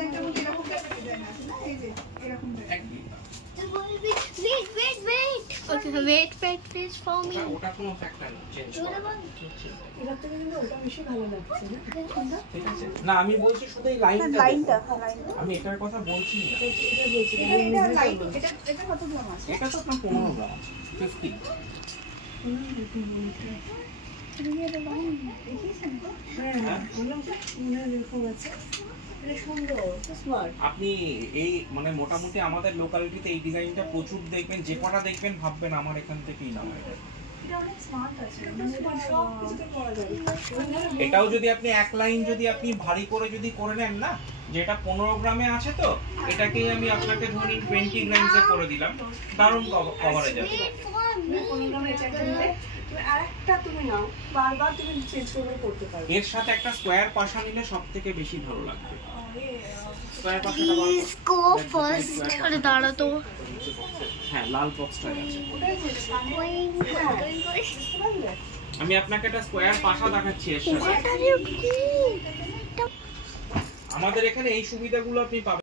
ডিজাইনটা মধ্যে এরকম টাইপের ডিজাইন আছে না, এই যে এরকম টাইপের। Okay, wait for me. ওটা কোনো ফ্যাক্টর না, চেঞ্জ করা। এটার থেকে কিন্তু ওটা বেশি ভালো লাগছে না? ঠিক আছে। না আমি বলছি শুধু এই লাইনটা। লাইনটা আমি এটার কথা বলছি না। এটা বলছি। এটা লাইন, এটা কত গ্রাম আছে? এটা তো আপনার 15 গ্রাম আছে। 50। আপনি এই মানে মোটামুটি আমাদের লোকালিটিতে এই ডিজাইনটা প্রচুর দেখবেন, যে কটা দেখবেন ভাববেন আমার এখান থেকেই নাম এটা। এটাও যদি আপনি এক লাইন যদি আপনি ভারী করে যদি করে নেন না, যেটা 15 গ্রামে আছে, তো এটাকেই আমি আপনাকে ধরি 20 গ্রামসে করে দিলাম, দারুণ কভারেজ আছে। এর সাথে একটা স্কোয়ার পাশা নিলে সবথেকে বেশি ভালো লাগবে। Please go first. আরে দাঁড়া তো। হ্যাঁ, লাল বক্সটা আছে। আমি আপনাকে একটা স্কোয়ার পাশা দেখাচ্ছি এর সাথে। আমাদের এখানে এই সুবিধাগুলো আপনি পাবেন।